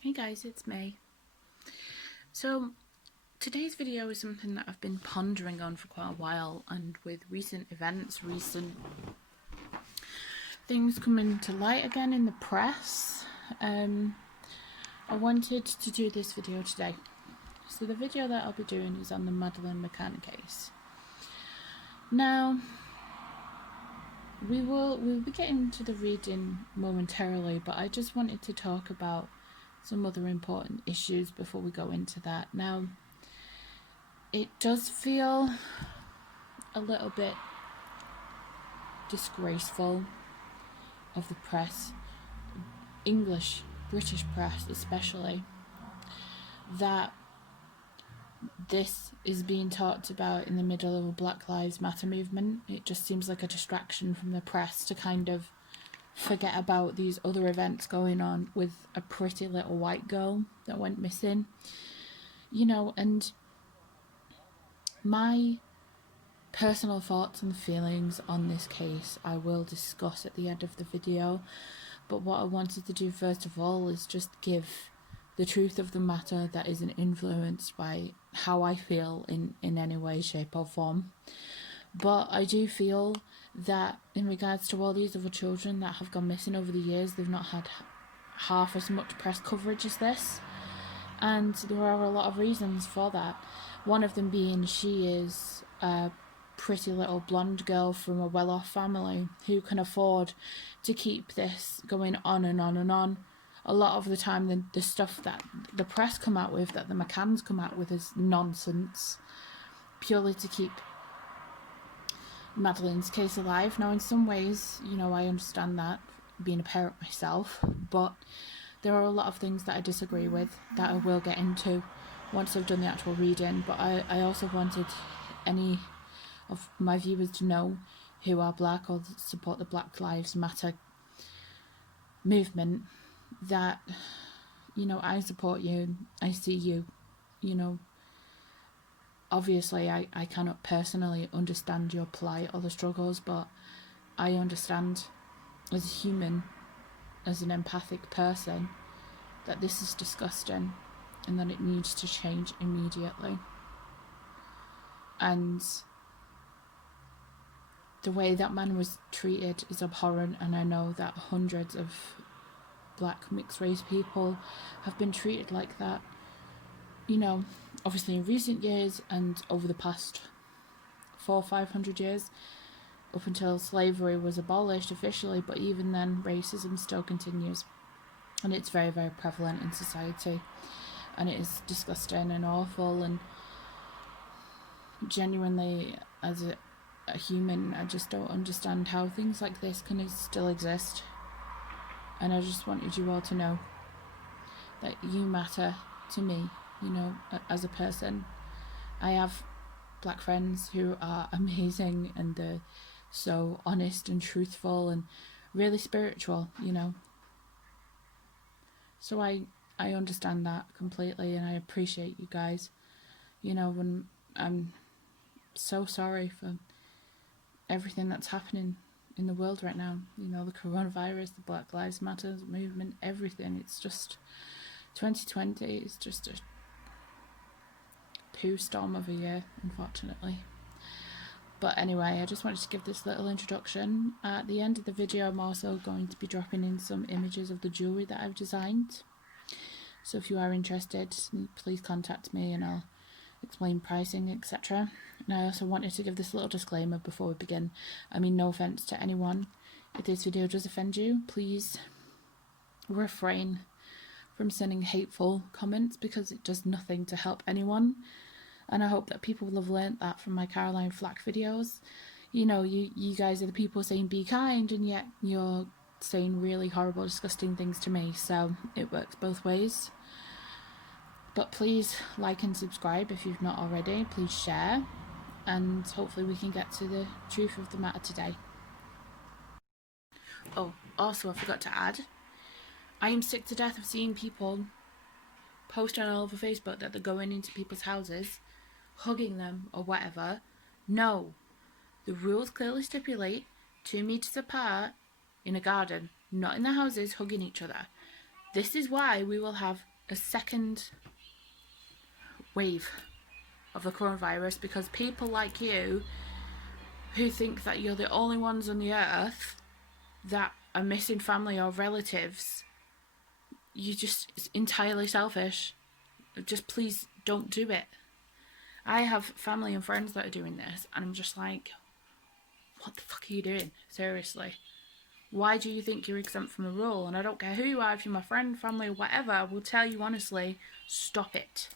Hey guys, it's me. So today's video is something that I've been pondering on for quite a while, and with recent events, recent things coming to light again in the press, I wanted to do this video today. So the video that I'll be doing is on the Madeleine Mccann case. Now, we'll be getting to the reading momentarily, but I just wanted to talk about some other important issues before we go into that. Now, it does feel a little bit disgraceful of the press, English, British press especially, that this is being talked about in the middle of a Black Lives Matter movement. It just seems like a distraction from the press to kind of forget about these other events going on with a pretty little white girl that went missing. And my personal thoughts and feelings on this case I will discuss at the end of the video, but what I wanted to do first of all is just give the truth of the matter that isn't influenced by how I feel in any way, shape or form. But I do feel that in regards to all these other children that have gone missing over the years, they've not had half as much press coverage as this, and there are a lot of reasons for that. One of them being she is a pretty little blonde girl from a well-off family who can afford to keep this going on and on and on. A lot of the time the stuff that the press come out with, that the Mccanns come out with, is nonsense, purely to keep Madeleine's case alive. Now in some ways, I understand that, being a parent myself, but there are a lot of things that I disagree with that I will get into once I've done the actual reading. But I also wanted any of my viewers to know who are black or support the Black Lives Matter movement that, I support you, I see you. Obviously I cannot personally understand your plight or the struggles, but I understand as a human, as an empathic person, that this is disgusting and that it needs to change immediately. And the way that man was treated is abhorrent, and I know that hundreds of black mixed race people have been treated like that, obviously in recent years and over the past 400-500 years, up until slavery was abolished officially. But even then, racism still continues, and it's very, very prevalent in society, and it is disgusting and awful. And genuinely, as a human, I just don't understand how things like this can still exist. And I just wanted you all to know that you matter to me, as a person. I have black friends who are amazing, and they're so honest and truthful and really spiritual, So I understand that completely, and I appreciate you guys. When I'm so sorry for everything that's happening in the world right now, the coronavirus, the Black Lives Matter movement, everything. It's just 2020 is just a poo storm of a year, unfortunately. But anyway, I just wanted to give this little introduction. At the end of the video, I'm also going to be dropping in some images of the jewellery that I've designed. So if you are interested, please contact me and I'll explain pricing, etc. And I also wanted to give this little disclaimer before we begin. I mean, no offence to anyone. If this video does offend you, please refrain from sending hateful comments, because it does nothing to help anyone. And I hope that people will have learnt that from my Caroline Flack videos. You guys are the people saying be kind, and yet you're saying really horrible, disgusting things to me. So it works both ways. But please like and subscribe if you've not already. Please share, and hopefully we can get to the truth of the matter today. Oh, also I forgot to add, I am sick to death of seeing people posting all over Facebook that they're going into people's houses, hugging them or whatever. No, the rules clearly stipulate 2 meters apart in a garden, not in the houses hugging each other. This is why we will have a second wave of the coronavirus, because people like you who think that you're the only ones on the earth that are missing family or relatives, it's entirely selfish. Just please don't do it. I have family and friends that are doing this, and I'm just like, what the fuck are you doing? Seriously. Why do you think you're exempt from the rule? And I don't care who you are, if you're my friend, family, whatever, I will tell you honestly, stop it.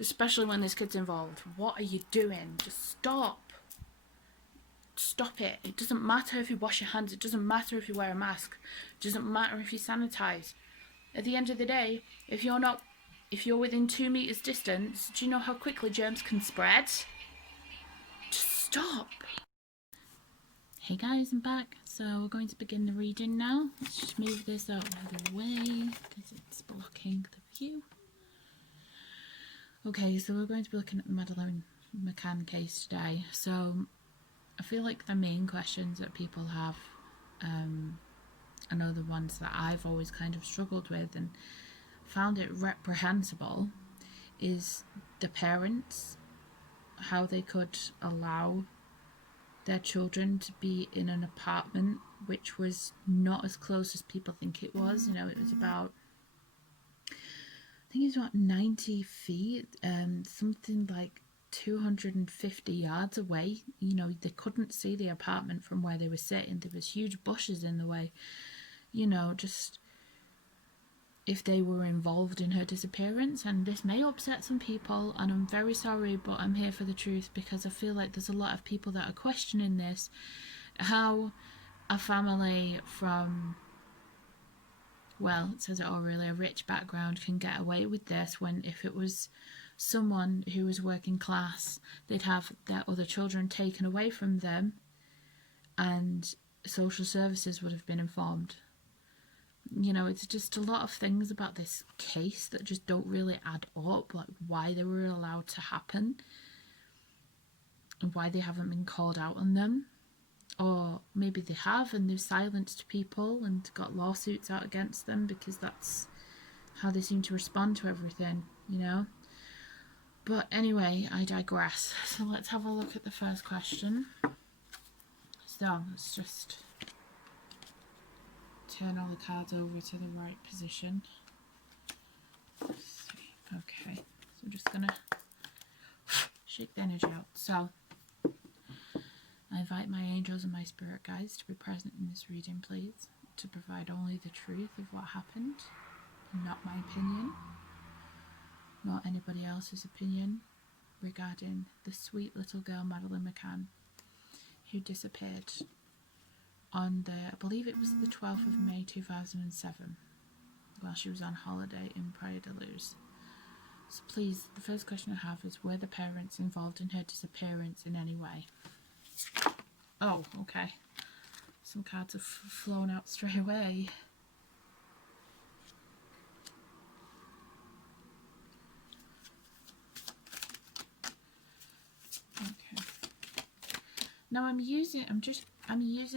Especially when there's kids involved. What are you doing? Just stop. Stop it. It doesn't matter if you wash your hands. It doesn't matter if you wear a mask. It doesn't matter if you sanitize. At the end of the day, if you're within 2 meters distance, do you know how quickly germs can spread? Just stop. Hey guys, I'm back. So we're going to begin the reading now. Let's just move this out of the way because it's blocking the view. Okay, so we're going to be looking at the Madeleine Mccann case today. So I feel like the main questions that people have, I know the ones that I've always kind of struggled with and found it reprehensible, is the parents, how they could allow their children to be in an apartment which was not as close as people think it was. You know, it was about, I think it was about 90 feet, something like 250 yards away. You know, they couldn't see the apartment from where they were sitting. There was huge bushes in the way. You know, just if they were involved in her disappearance, and this may upset some people, and I'm very sorry, but I'm here for the truth, because I feel like there's a lot of people that are questioning this, how a family from, well, it says it all really, a rich background can get away with this, when if it was someone who was working class, they'd have their other children taken away from them and social services would have been informed. You know, it's just a lot of things about this case that just don't really add up, like why they were allowed to happen and why they haven't been called out on them. Or maybe they have and they've silenced people and got lawsuits out against them because that's how they seem to respond to everything, you know. But anyway, I digress. So let's have a look at the first question. So let's just turn all the cards over to the right position. Okay, so I'm just gonna shake the energy out. So I invite my angels and my spirit guides to be present in this reading, please, to provide only the truth of what happened, not my opinion, not anybody else's opinion, regarding the sweet little girl Madeleine Mccann, who disappeared on I believe it was the 12th of May 2007, while she was on holiday in Praia de Luz. So please, the first question I have is, were the parents involved in her disappearance in any way? Oh, okay. Some cards have flown out straight away. Okay. Now I'm using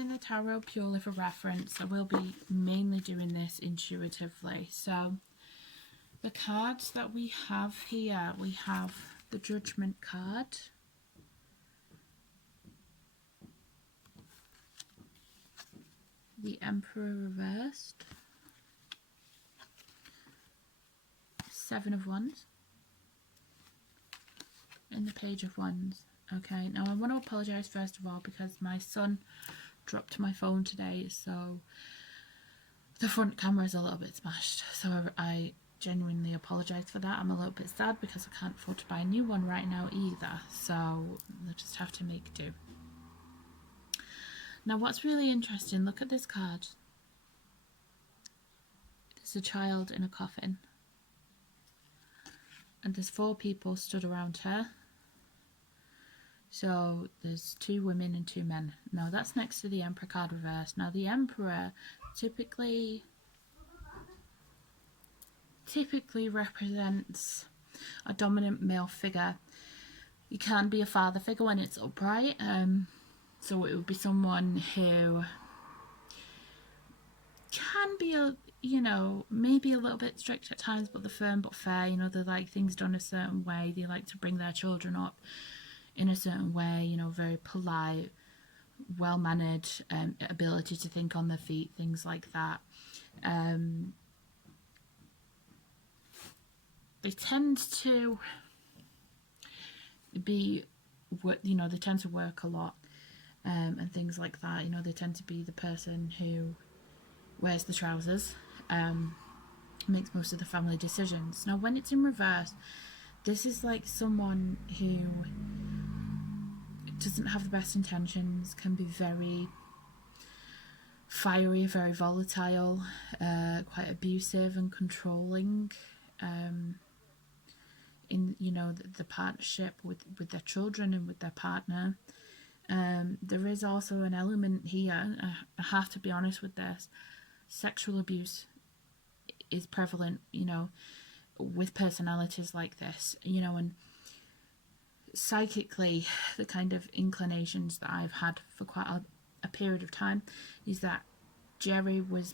the tarot purely for reference. I will be mainly doing this intuitively. So the cards that we have here, we have the Judgment card, the Emperor reversed, Seven of Wands, and the Page of Wands. Okay, now I want to apologise first of all because my son dropped my phone today, so the front camera is a little bit smashed, so I genuinely apologise for that. I'm a little bit sad because I can't afford to buy a new one right now either, so I'll just have to make do. Now what's really interesting, look at this card. There's a child in a coffin and there's 4 people stood around her. So there's 2 women and 2 men. Now that's next to the Emperor card reversed. Now the Emperor typically represents a dominant male figure. You can be a father figure when it's upright. So it would be someone who can be you know, maybe a little bit strict at times, but they're firm but fair. You know, they like things done a certain way. They like to bring their children up in a certain way, you know, very polite, well-mannered, ability to think on their feet, things like that. They tend to be, you know, they tend to work a lot, and things like that. You know, they tend to be the person who wears the trousers, makes most of the family decisions. Now, when it's in reverse, this is like someone who doesn't have the best intentions, can be very fiery, very volatile, quite abusive and controlling, in, you know, the partnership with their children and with their partner. There is also an element here, I have to be honest with this, sexual abuse is prevalent, you know, with personalities like this, you know. And psychically, the kind of inclinations that I've had for quite a period of time is that Jerry was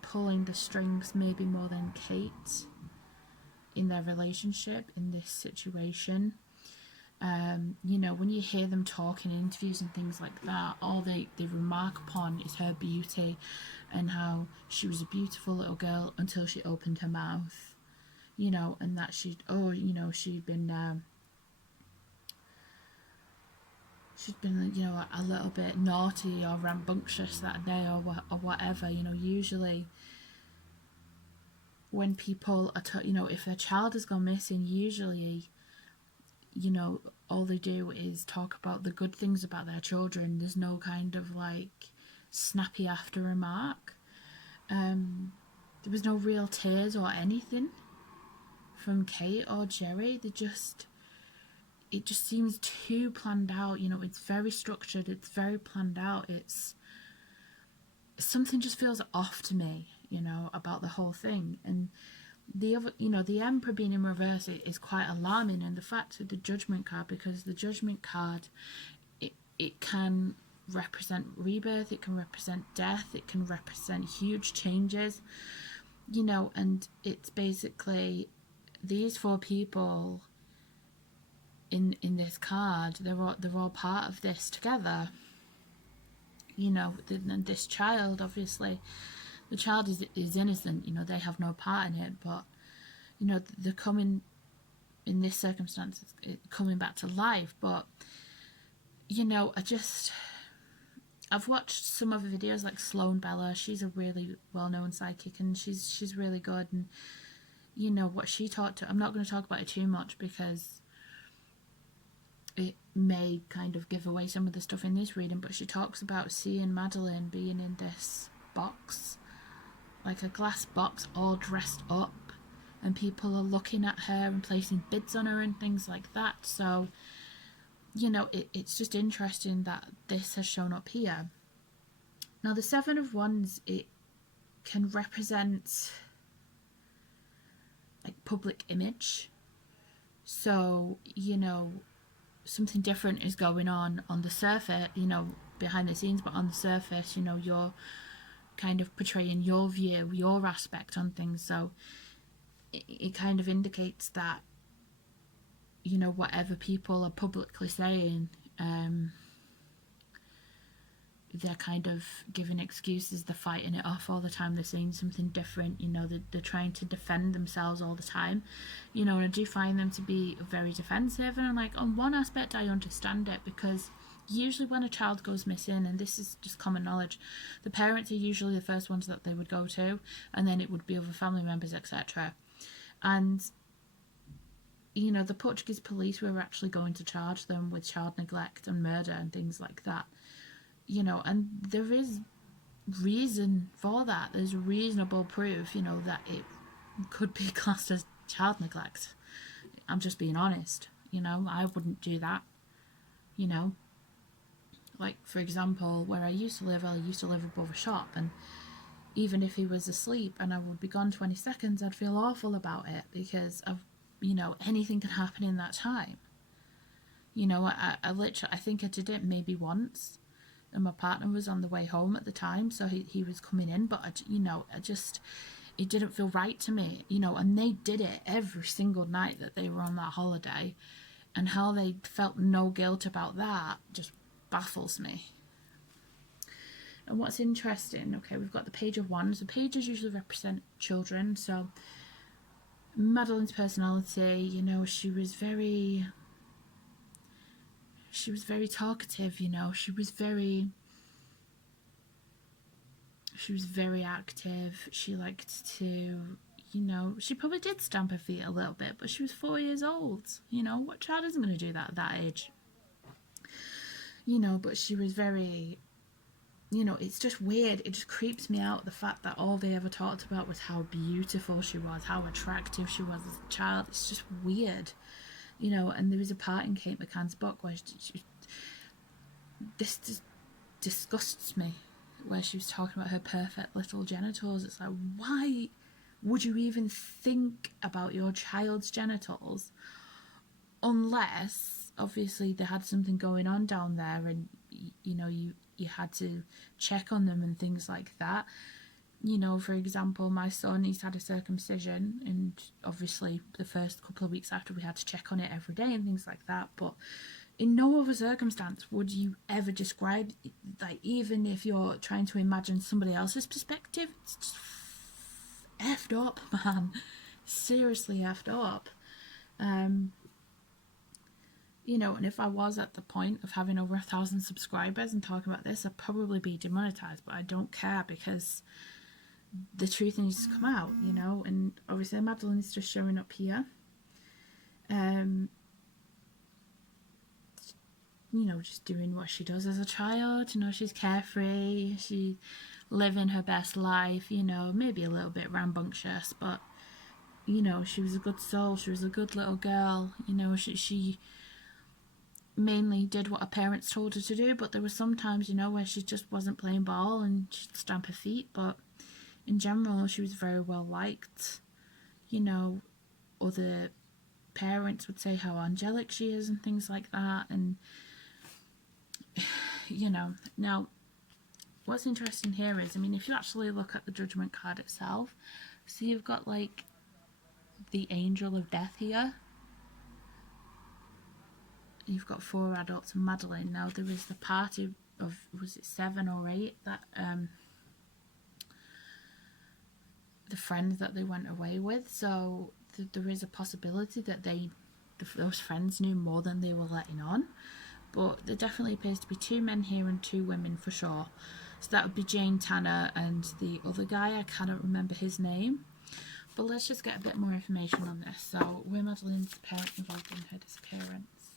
pulling the strings maybe more than Kate in their relationship in this situation. You know, when you hear them talk in interviews and things like that, all they remark upon is her beauty and how she was a beautiful little girl until she opened her mouth, you know, and that she'd been, you know, a little bit naughty or rambunctious that day or whatever. You know, usually when people are, you know, if a child has gone missing, usually, you know, all they do is talk about the good things about their children. There's no kind of like snappy after remark. There was no real tears or anything from Kate or Jerry. It just seems too planned out. You know, it's very structured, it's very planned out. It's something just feels off to me, you know, about the whole thing. And the other, you know, the Emperor being in reverse is quite alarming, and the fact of the Judgment card, because the Judgment card, it can represent rebirth, it can represent death, it can represent huge changes, you know. And it's basically these four people in this card, they're all part of this together, you know. And this child, obviously the child is innocent, you know, they have no part in it, but, you know, they're coming, in this circumstance, coming back to life. But, you know, I've watched some other videos like Sloane Bella. She's a really well-known psychic, and she's really good. And, you know, what she talked to, I'm not going to talk about it too much because it may kind of give away some of the stuff in this reading, but she talks about seeing Madeleine being in this box, like a glass box, all dressed up, and people are looking at her and placing bids on her and things like that. So, you know, it's just interesting that this has shown up here. Now, the Seven of Wands, it can represent like public image. So, you know, something different is going on the surface, you know, behind the scenes, but on the surface, you know, you're kind of portraying your view, your aspect on things. So it kind of indicates that, you know, whatever people are publicly saying, they're kind of giving excuses, they're fighting it off all the time, they're saying something different, you know, they're trying to defend themselves all the time, you know. And I do find them to be very defensive, and I'm like, on one aspect I understand it, because usually when a child goes missing, and this is just common knowledge, the parents are usually the first ones that they would go to, and then it would be other family members, etc. And, you know, the Portuguese police were actually going to charge them with child neglect and murder and things like that, you know. And there is reason for that. There's reasonable proof, you know, that it could be classed as child neglect. I'm just being honest, you know. I wouldn't do that, you know. Like, for example, where I used to live above a shop, and even if he was asleep and I would be gone 20 seconds, I'd feel awful about it, because of, you know, anything can happen in that time. You know, I literally, I think I did it maybe once, and my partner was on the way home at the time, so he was coming in, but you know, it didn't feel right to me, you know, and they did it every single night that they were on that holiday, and how they felt no guilt about that just baffles me. And what's interesting, okay, we've got the page of wands. The pages usually represent children, so Madeleine's personality, you know, she was very talkative, you know, she was very active. She liked to, you know, she probably did stamp her feet a little bit, but she was 4 years old. You know, what child isn't going to do that at that age? You know, but she was very, you know, it's just weird. It just creeps me out, the fact that all they ever talked about was how beautiful she was, how attractive she was as a child. It's just weird, you know. And there was a part in Kate McCann's book where this just disgusts me, where she was talking about her perfect little genitals. It's like, why would you even think about your child's genitals unless obviously they had something going on down there, and you know, you had to check on them and things like that. You know, for example, my son, he's had a circumcision, and obviously the first couple of weeks after we had to check on it every day and things like that. But in no other circumstance would you ever describe, like, even if you're trying to imagine somebody else's perspective, it's just effed up, man. Seriously effed up. You know, and if I was at the point of having over 1,000 subscribers and talking about this, I'd probably be demonetized, but I don't care, because the truth needs to come out, you know. And obviously Madeleine is just showing up here. You know, just doing what she does as a child. You know, she's carefree, she living her best life, you know, maybe a little bit rambunctious, but, you know, she was a good soul, she was a good little girl, you know. She mainly did what her parents told her to do, but there were some times, you know, where she just wasn't playing ball and she'd stamp her feet. But in general, she was very well liked. You know, other parents would say how angelic she is and things like that. And you know, now what's interesting here is, I mean, if you actually look at the judgment card itself, so you've got like the angel of death here. You've got 4 adults and Madeleine. Now there was the party of, was it 7 or 8, that the friends that they went away with. So there is a possibility that those friends knew more than they were letting on. But there definitely appears to be 2 men here and 2 women for sure. So that would be Jane Tanner and the other guy, I cannot remember his name. But let's just get a bit more information on this. So, were Madeleine's parents involved in her disappearance?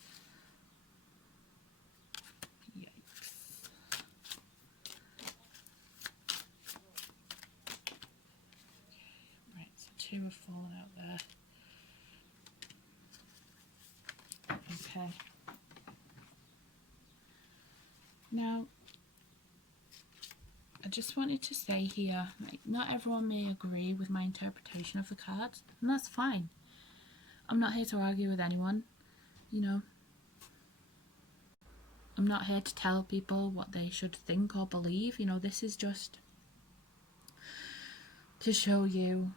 Yikes. Right, so 2 have fallen out there. Okay. Now, I just wanted to say here, like, not everyone may agree with my interpretation of the cards, and that's fine. I'm not here to argue with anyone, you know. I'm not here to tell people what they should think or believe, you know. This is just to show you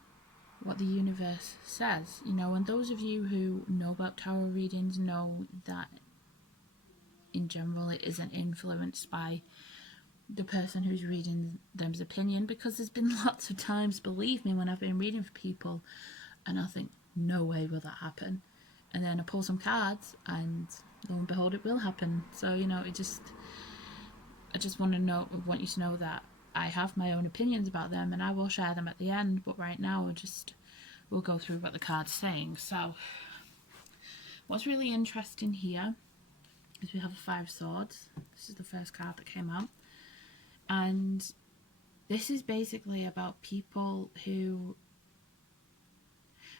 what the universe says, you know. And those of you who know about tarot readings know that in general it isn't influenced by the person who's reading them's opinion, because there's been lots of times, believe me, when I've been reading for people and I think, no way will that happen, and then I pull some cards and lo and behold it will happen. So, you know, I just want you to know that I have my own opinions about them and I will share them at the end, but right now we'll go through what the card's saying. So what's really interesting here is we have a 5 swords. This is the first card that came out, and this is basically about people who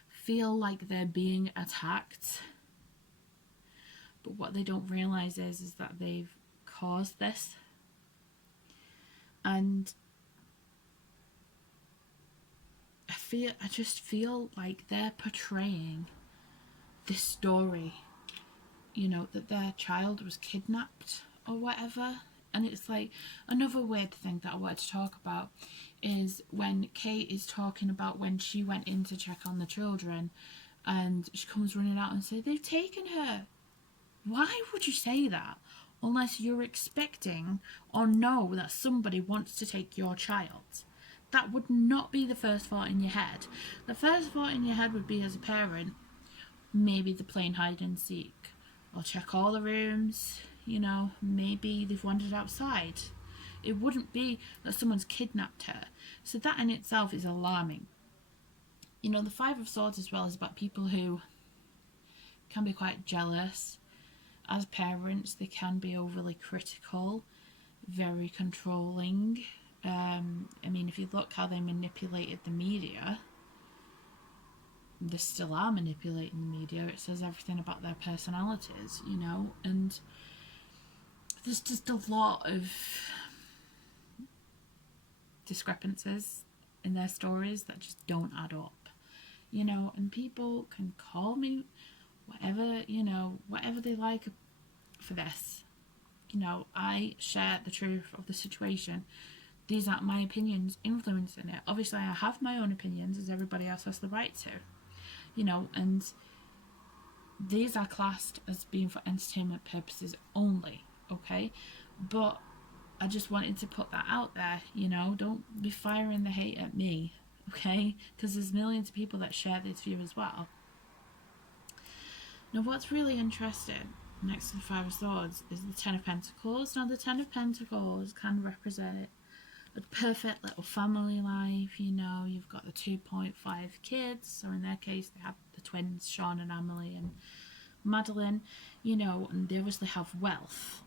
feel like they're being attacked, but what they don't realize is that they've caused this. And I just feel like they're portraying this story, you know, that their child was kidnapped or whatever, And it's like, another weird thing that I wanted to talk about is when Kate is talking about when she went in to check on the children, and she comes running out and says, they've taken her. Why would you say that unless you're expecting or know that somebody wants to take your child? That would not be the first thought in your head. The first thought in your head would be, as a parent, maybe they're playing hide and seek, or check all the rooms, you know, maybe they've wandered outside. It wouldn't be that someone's kidnapped her. So that in itself is alarming. You know, the Five of Swords as well is about people who can be quite jealous. As parents, they can be overly critical, very controlling. I mean, if you look how they manipulated the media, they still are manipulating the media. It says everything about their personalities, you know, and there's just a lot of discrepancies in their stories that just don't add up, you know. And people can call me whatever, you know, whatever they like for this. You know, I share the truth of the situation. These aren't my opinions influencing it. Obviously, I have my own opinions, as everybody else has the right to, you know, and these are classed as being for entertainment purposes only, okay? But I just wanted to put that out there, you know. Don't be firing the hate at me, okay? Because there's millions of people that share this view as well. Now, what's really interesting next to the Five of Swords is the Ten of Pentacles. Now, the Ten of Pentacles can represent a perfect little family life, you know. You've got the 2.5 kids, so in their case they have the twins, Sean and Emily and Madeleine, you know, and they obviously have wealth.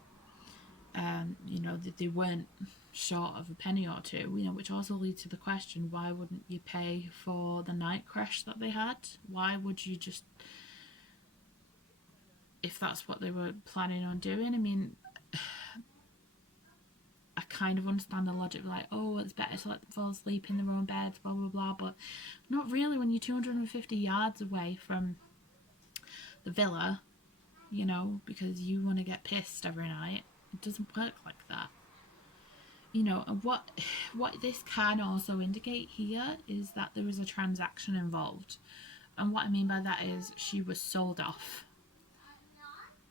You know, that they weren't short of a penny or two, you know, which also leads to the question, why wouldn't you pay for the night crash that they had? Why would you just, if that's what they were planning on doing? I mean, I kind of understand the logic, like, oh, it's better to let them fall asleep in their own beds, blah, blah, blah, but not really when you're 250 yards away from the villa, you know, because you want to get pissed every night. It doesn't work like that. You know, and what this can also indicate here is that there was a transaction involved. And what I mean by that is she was sold off,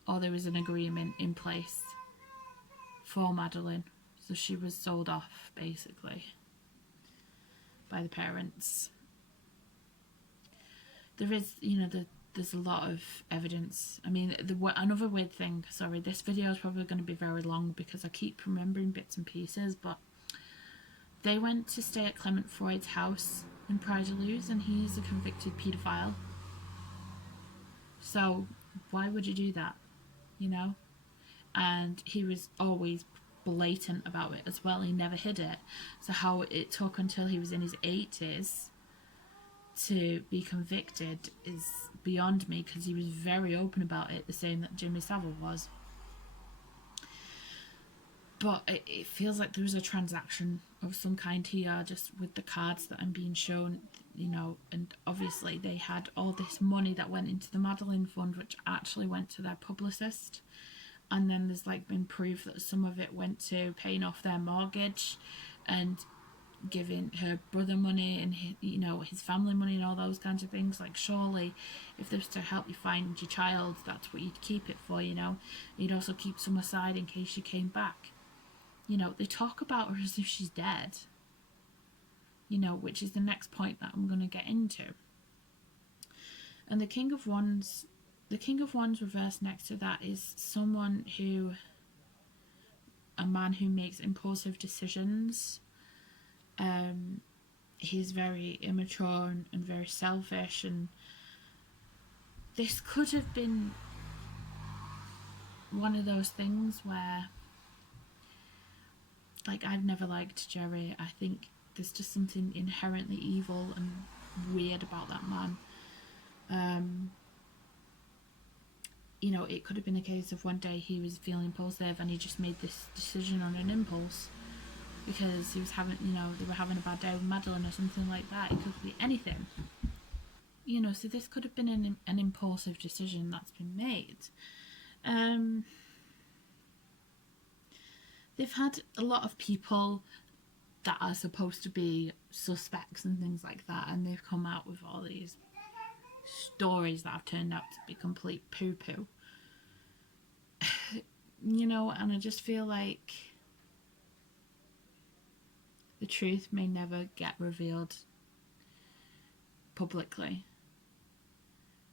or there was an agreement in place for Madeleine. So she was sold off, basically, by the parents. There is, you know, there's a lot of evidence. I mean, another weird thing, sorry, this video is probably going to be very long because I keep remembering bits and pieces, but they went to stay at Clement Freud's house in Pride-a-Luz, and he's a convicted paedophile. So why would you do that, you know? And he was always blatant about it as well. He never hid it. So how it took until he was in his 80s to be convicted is beyond me, because he was very open about it, the same that Jimmy Savile was. But it feels like there was a transaction of some kind here, just with the cards that I'm being shown, you know. And obviously they had all this money that went into the Madeleine fund, which actually went to their publicist. And then there's like been proof that some of it went to paying off their mortgage and giving her brother money and, you know, his family money and all those kinds of things. Like, surely if this was to help you find your child, that's what you'd keep it for, you know. You'd also keep some aside in case she came back. You know, they talk about her as if she's dead, you know, which is the next point that I'm going to get into. And the King of Wands reversed next to that is someone who, a man who makes impulsive decisions. He's very immature and very selfish, and this could have been one of those things where, like, I've never liked Jerry. I think there's just something inherently evil and weird about that man. You know, it could have been a case of one day he was feeling impulsive and he just made this decision on an impulse because he was having, you know, they were having a bad day with Madeleine or something like that. It could be anything. You know, so this could have been an impulsive decision that's been made. they've had a lot of people that are supposed to be suspects and things like that, and they've come out with all these stories that have turned out to be complete poo-poo. You know, and I just feel like the truth may never get revealed publicly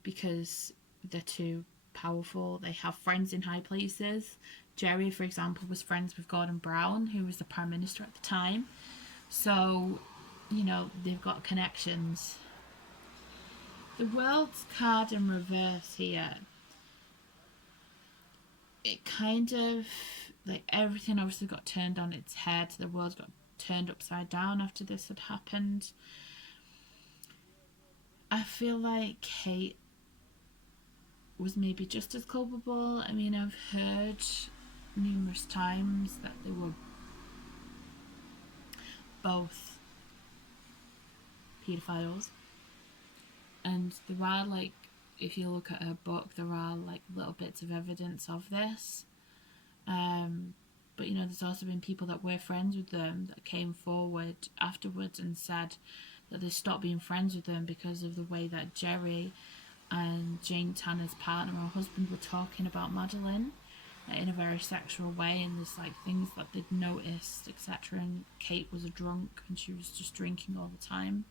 because they're too powerful. They have friends in high places. Jerry, for example, was friends with Gordon Brown, who was the Prime Minister at the time. So, you know, they've got connections. The World's card in reverse here, it kind of, like, everything obviously got turned on its head. The world got turned upside down after this had happened. I feel like Kate was maybe just as culpable. I mean, I've heard numerous times that they were both paedophiles, and there are, like, if you look at her book, there are like little bits of evidence of this, but you know, there's also been people that were friends with them that came forward afterwards and said that they stopped being friends with them because of the way that Jerry and Jane Tanner's partner or husband were talking about Madeleine in a very sexual way, and there's like things that they'd noticed, etc. And Kate was a drunk and she was just drinking all the time.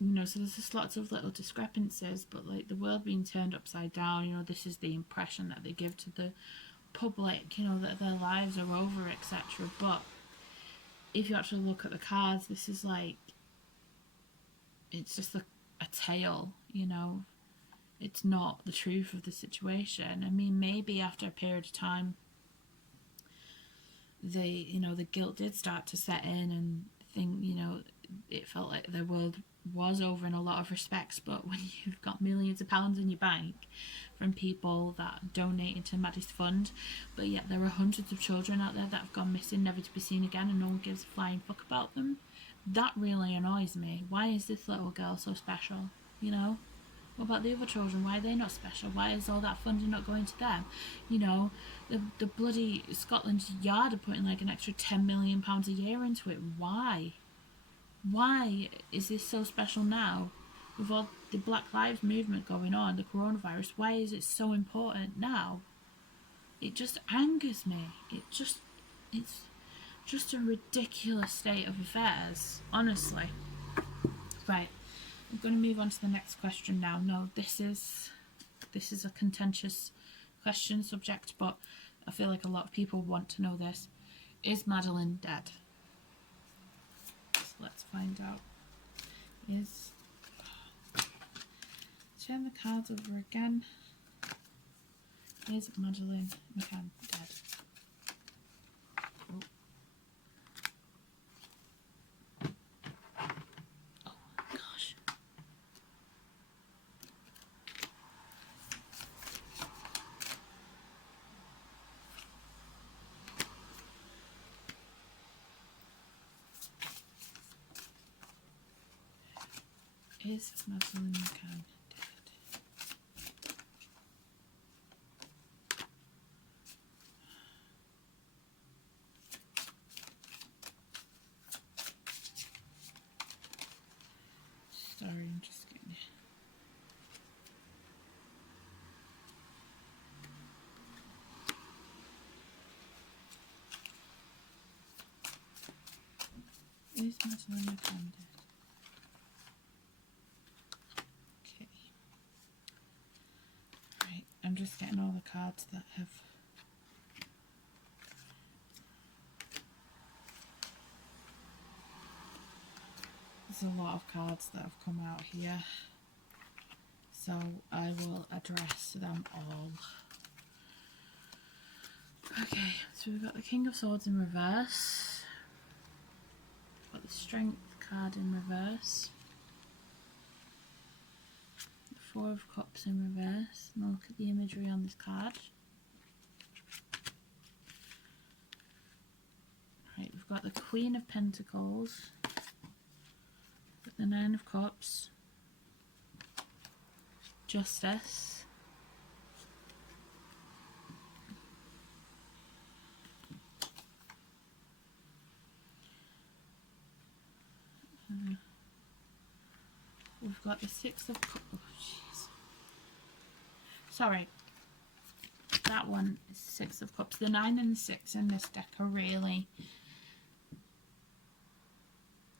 You know, so there's just lots of little discrepancies, but like the world being turned upside down, you know, this is the impression that they give to the public, you know, that their lives are over, etc. But if you actually look at the cards, this is like, it's just a tale, you know. It's not the truth of the situation. I mean, maybe after a period of time, you know, the guilt did start to set in, and you know, it felt like their world was over in a lot of respects. But when you've got millions of pounds in your bank from people that donated to Maddie's fund, but yet there are hundreds of children out there that have gone missing, never to be seen again, and no one gives a flying fuck about them, that really annoys me. Why is this little girl so special, you know? What about the other children? Why are they not special? Why is all that funding not going to them? You know, the bloody Scotland Yard are putting like an extra £10 million a year into it. Why? Why is this so special now? With all the Black Lives movement going on, the coronavirus, why is it so important now? It just angers me. It's just a ridiculous state of affairs, honestly. Right. I'm going to move on to the next question now. No, this is a contentious question subject, but I feel like a lot of people want to know this. Is Madeleine dead? So let's find out. Turn the cards over again. Is Madeleine Mccann dead? Is Madeleine Mccann dead? Sorry, I'm just getting it. Is Madeleine Mccann dead? I'm just getting all the cards that have there's a lot of cards that have come out here, so I will address them all. Okay, so we've got the King of Swords in reverse, we've got the Strength card in reverse, Four of Cups in reverse, and look at the imagery on this card. Right, we've got the Queen of Pentacles, the Nine of Cups, Justice, we've got the Six of Cups. Oh, jeez. Sorry. That one is Six of Cups. The 9 and the 6 in this deck are really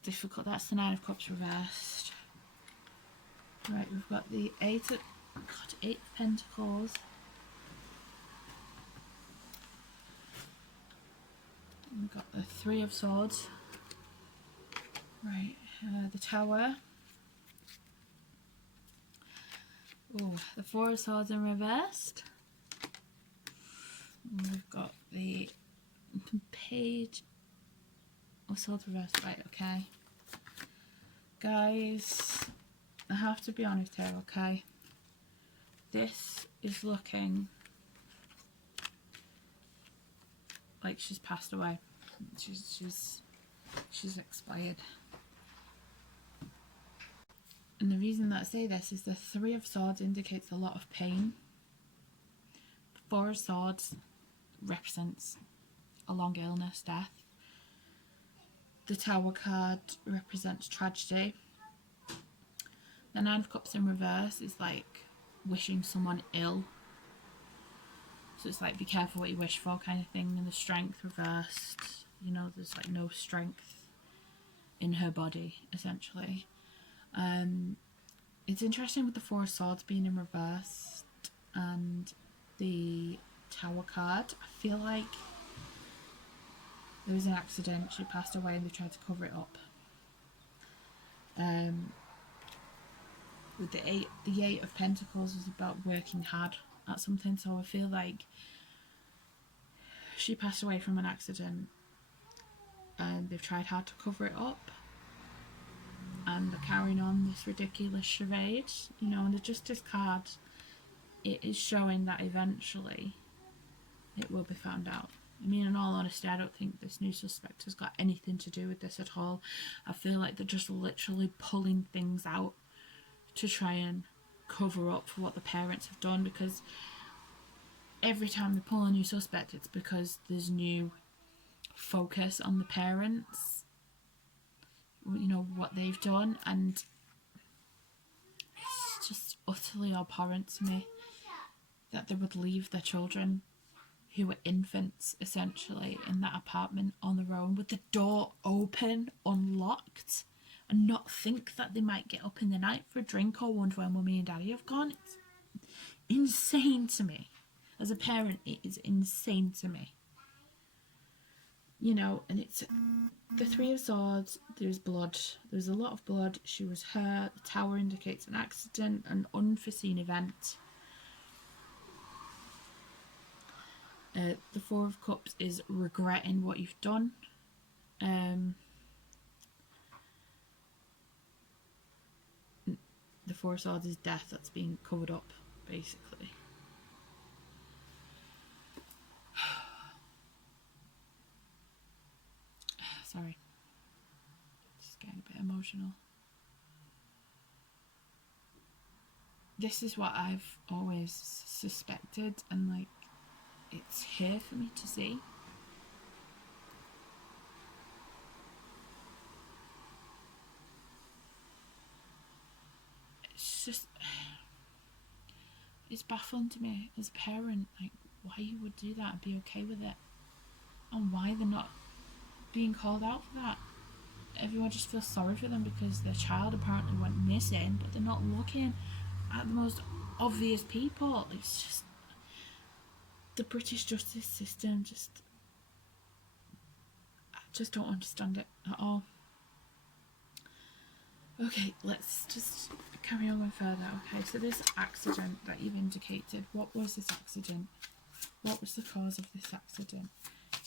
difficult. That's the 9 of Cups reversed. Right, we've got the 8 of Pentacles. We've got the 3 of Swords. Right, the Tower. Oh, the 4 of Swords in reversed. And we've got the Page of Swords reversed. Right, okay. Guys, I have to be honest here, okay? This is looking like she's passed away. She's expired. And the reason that I say this is the 3 of Swords indicates a lot of pain. 4 of Swords represents a long illness, death. The Tower card represents tragedy. The 9 of Cups in reverse is like wishing someone ill. So it's like be careful what you wish for kind of thing. And the Strength reversed, you know, there's like no strength in her body essentially. It's interesting with the 4 of Swords being in reverse and the Tower card. I feel like there was an accident, she passed away and they tried to cover it up. With the 8 of Pentacles is about working hard at something, so I feel like she passed away from an accident and they've tried hard to cover it up and they're carrying on this ridiculous charade, you know. And the Justice card, it is showing that eventually it will be found out. I mean, in all honesty, I don't think this new suspect has got anything to do with this at all. I feel like they're just literally pulling things out to try and cover up for what the parents have done, because every time they pull a new suspect, it's because there's new focus on the parents, you know, what they've done, and it's just utterly abhorrent to me that they would leave their children, who were infants essentially, in that apartment on their own with the door open, unlocked, and not think that they might get up in the night for a drink or wonder where mummy and daddy have gone. It's insane to me. As a parent, it is insane to me. You know, and it's the 3 of Swords, there's blood. There's a lot of blood. She was hurt. The Tower indicates an accident, an unforeseen event. The 4 of Cups is regretting what you've done. The 4 of Swords is death that's being covered up, basically. Sorry. Just getting a bit emotional. This is what I've always suspected, and like, it's here for me to see. It's just, it's baffling to me as a parent, like, why you would do that and be okay with it, and why they're not being called out for that. Everyone just feels sorry for them because their child apparently went missing, but they're not looking at the most obvious people. It's just, the British justice system, I just don't understand it at all. Okay, let's just carry on further. Okay, so this accident that you've indicated, what was this accident? What was the cause of this accident?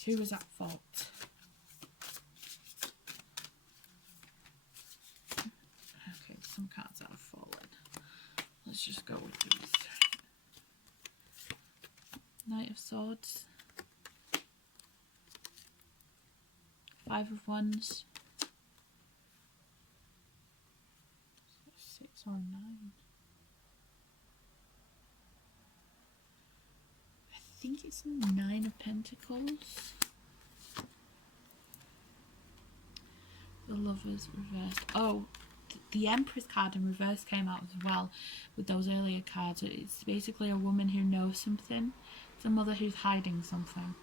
Who was at fault? Okay, some cards that have fallen. Let's just go with these. Knight of Swords, 5 of Wands, 6 or 9. I think it's 9 of Pentacles. The Lovers reversed. Oh, the Empress card in reverse came out as well with those earlier cards. It's basically a woman who knows something. It's a mother who's hiding something.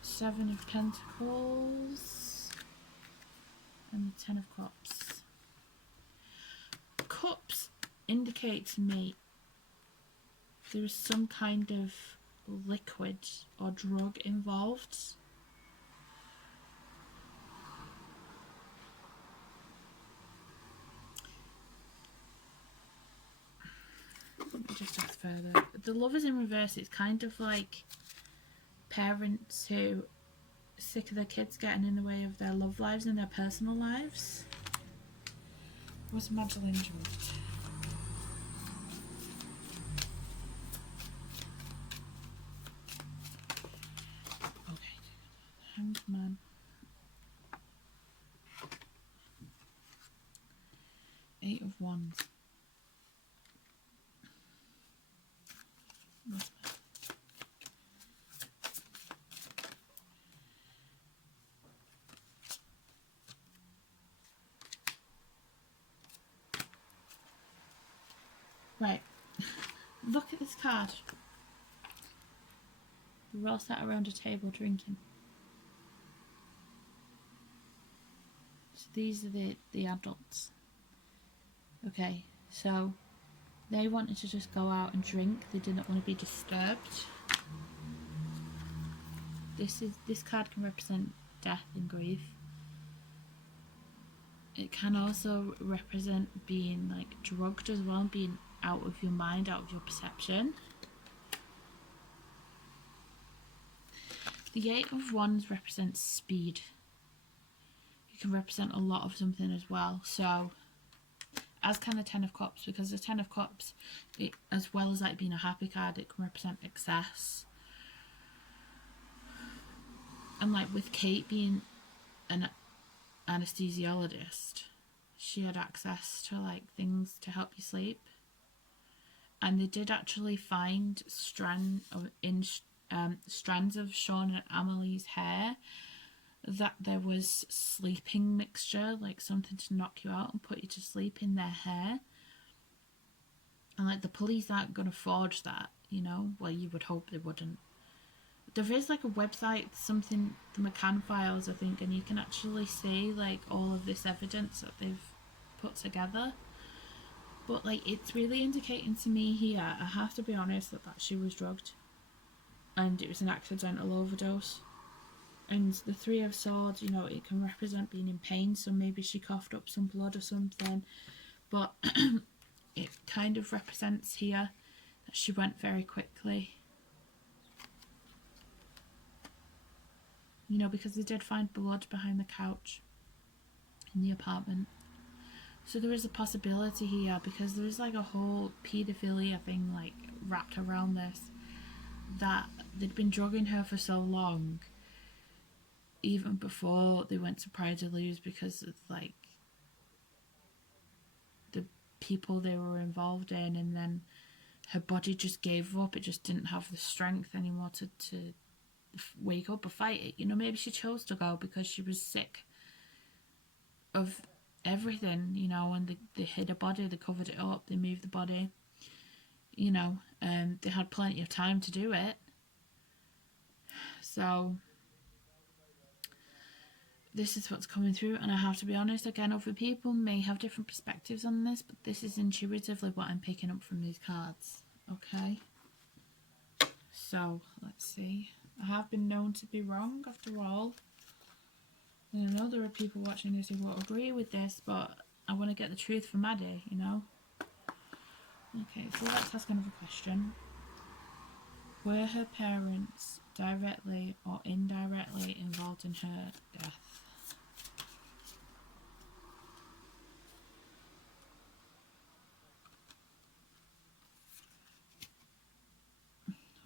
Seven of Pentacles and the Ten of Cups. Cups indicate to me there is some kind of liquid or drug involved. Let me just ask further. The Lovers in reverse, it's kind of like parents who are sick of their kids getting in the way of their love lives and their personal lives. What's Madeleine drift? Okay, Hanged Man. Eight of Wands. Right, look at this card. We're all sat around a table drinking. So these are the adults. Okay, so they wanted to just go out and drink. They didn't want to be disturbed. This card can represent death and grief. It can also represent being like drugged as well, being out of your mind, out of your perception. The Eight of Wands represents speed. It can represent a lot of something as well. So, as can the Ten of Cups, because the Ten of Cups, as well as like being a happy card, it can represent excess. And like with Kate being an anesthesiologist, she had access to like things to help you sleep. And they did actually find strands of Sean and Amelie's hair that there was sleeping mixture, like something to knock you out and put you to sleep in their hair. And like the police aren't going to forge that, you know? Well, you would hope they wouldn't. There is like a website, something, the Mccann files, I think, and you can actually see like all of this evidence that they've put together. But like it's really indicating to me here, I have to be honest, that she was drugged and it was an accidental overdose. And the Three of Swords, you know, it can represent being in pain, so maybe she coughed up some blood or something. But it kind of represents here that she went very quickly. You know, because they did find blood behind the couch in the apartment. So there is a possibility here, because there is like a whole paedophilia thing like wrapped around this, that they'd been drugging her for so long, even before they went to Pride to Lose, because of like the people they were involved in, and then her body just gave up. It just didn't have the strength anymore to wake up or fight it. You know, maybe she chose to go because she was sick of everything, you know, and they hid her body, they covered it up, they moved the body, you know, they had plenty of time to do it. So this is what's coming through, and I have to be honest, again, other people may have different perspectives on this, but this is intuitively what I'm picking up from these cards. Okay, so let's see. I have been known to be wrong after all. And I know there are people watching this who won't agree with this, but I want to get the truth from Maddie, you know. Okay, so let's ask another question. Were her parents directly or indirectly involved in her death?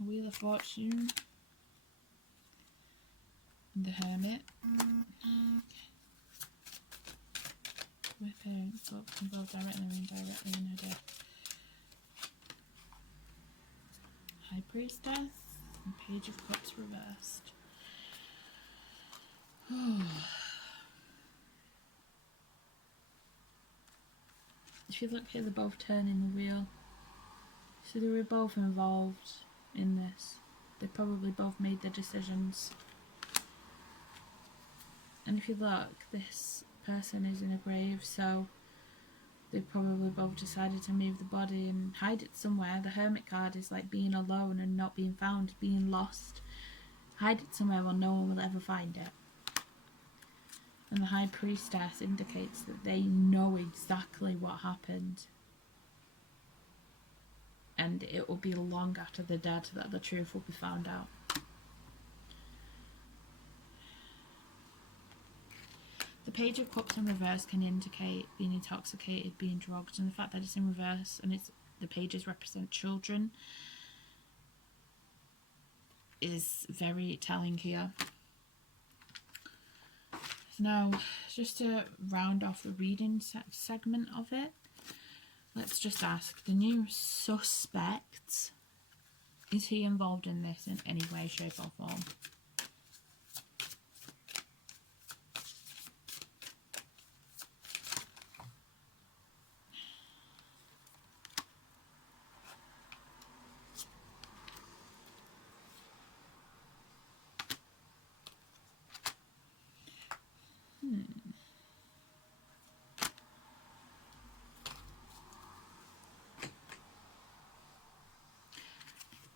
Wheel of Fortune and the Hermit. Were parents involved directly or indirectly in her death? High Priestess and Page of Cups reversed. if you look here, they're both turning the wheel. So they were both involved in this. They probably both made their decisions. And if you look, this person is in a grave, so they probably both decided to move the body and hide it somewhere. The hermit card is like being alone and not being found, being lost. Hide it somewhere where no one will ever find it. And the High Priestess indicates that they know exactly what happened. And it will be long after they're dead that the truth will be found out. The Page of Cups in reverse can indicate being intoxicated, being drugged, and the fact that it's in reverse and the pages represent children is very telling here. Now, just to round off the reading segment of it, let's just ask, the new suspect, is he involved in this in any way, shape or form?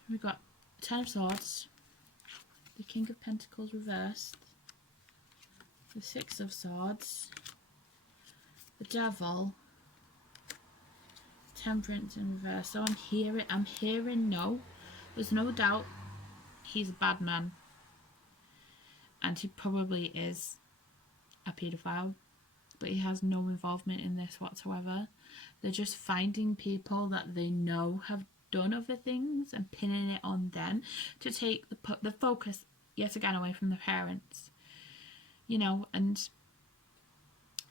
We've got Ten of Swords, the King of Pentacles reversed, the Six of Swords, the Devil, Temperance in reverse. So I'm hearing no. There's no doubt he's a bad man. And he probably is a paedophile. But he has no involvement in this whatsoever. They're just finding people that they know have done other things and pinning it on them to take the focus yet again away from the parents. You know, and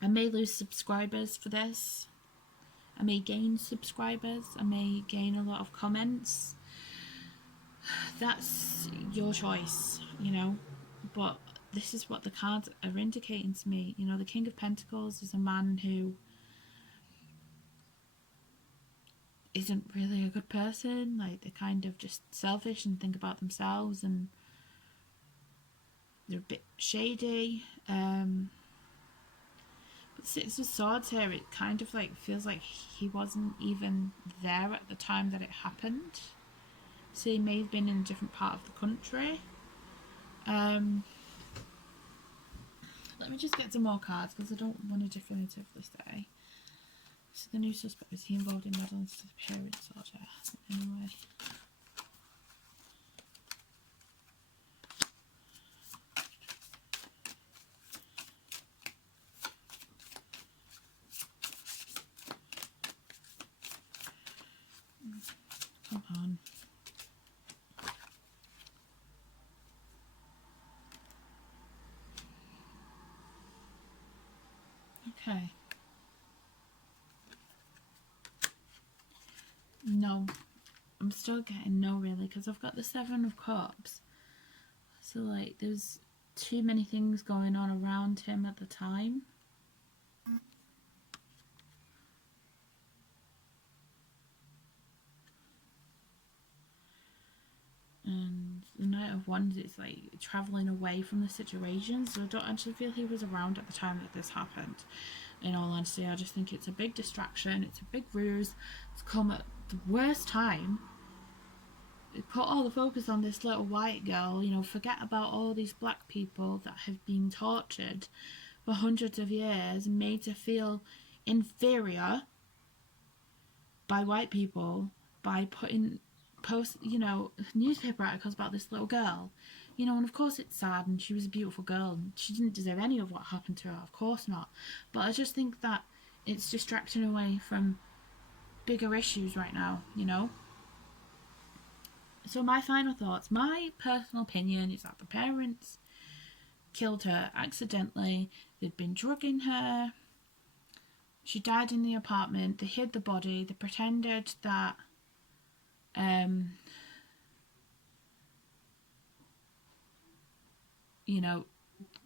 I may lose subscribers for this. I may gain subscribers. I may gain a lot of comments. That's your choice, you know. But this is what the cards are indicating to me. You know, the King of Pentacles is a man who isn't really a good person. Like, they're kind of just selfish and think about themselves, and they're a bit shady. But Six of Swords here, it kind of like feels like he wasn't even there at the time that it happened. So he may have been in a different part of the country. Let me just get some more cards because I don't want to definitively say. So the new suspect, is he involved in Madeleine's disappearance order? Anyway. Come on. Okay. No. I'm still getting no, really, because I've got the Seven of Cups. So, like, there's too many things going on around him at the time. And the Knight of Wands, it's like travelling away from the situation. So I don't actually feel he was around at the time that this happened. In all honesty, I just think it's a big distraction. It's a big ruse. It's come at the worst time. It put all the focus on this little white girl. You know, forget about all these black people that have been tortured for hundreds of years and made to feel inferior by white people by putting newspaper articles about this little girl, you know, and of course it's sad, and she was a beautiful girl and she didn't deserve any of what happened to her, of course not, but I just think that it's distracting away from bigger issues right now, you know. So my final thoughts, my personal opinion is that the parents killed her accidentally. They'd been drugging her, she died in the apartment, they hid the body, they pretended that you know,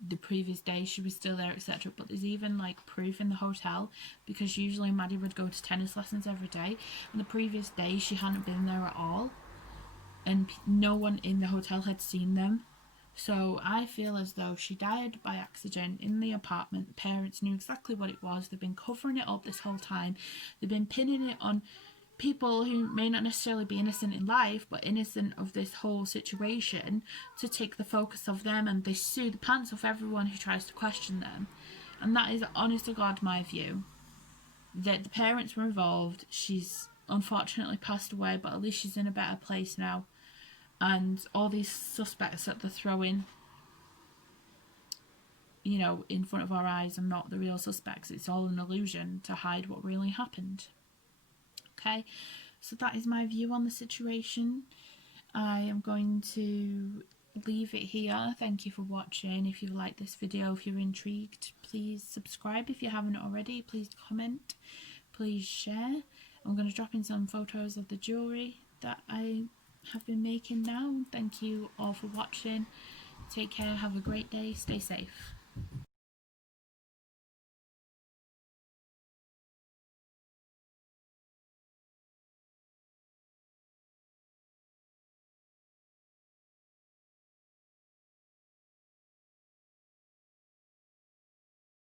the previous day she was still there, etc. But there's even like proof in the hotel, because usually Maddie would go to tennis lessons every day, and the previous day she hadn't been there at all, and no one in the hotel had seen them. So I feel as though she died by accident in the apartment. The parents knew exactly what it was. They've been covering it up this whole time. They've been pinning it on people who may not necessarily be innocent in life, but innocent of this whole situation, to take the focus of them, and they sue the pants off everyone who tries to question them. And that is, honest to God, my view. That the parents were involved. She's unfortunately passed away, but at least she's in a better place now. And all these suspects that they're throwing, you know, in front of our eyes are not the real suspects. It's all an illusion to hide what really happened. Okay, so that is my view on the situation. I am going to leave it here. Thank you for watching. If you liked this video, if you're intrigued, please subscribe. If you haven't already, please comment, please share. I'm going to drop in some photos of the jewellery that I have been making now. Thank you all for watching. Take care, have a great day, stay safe.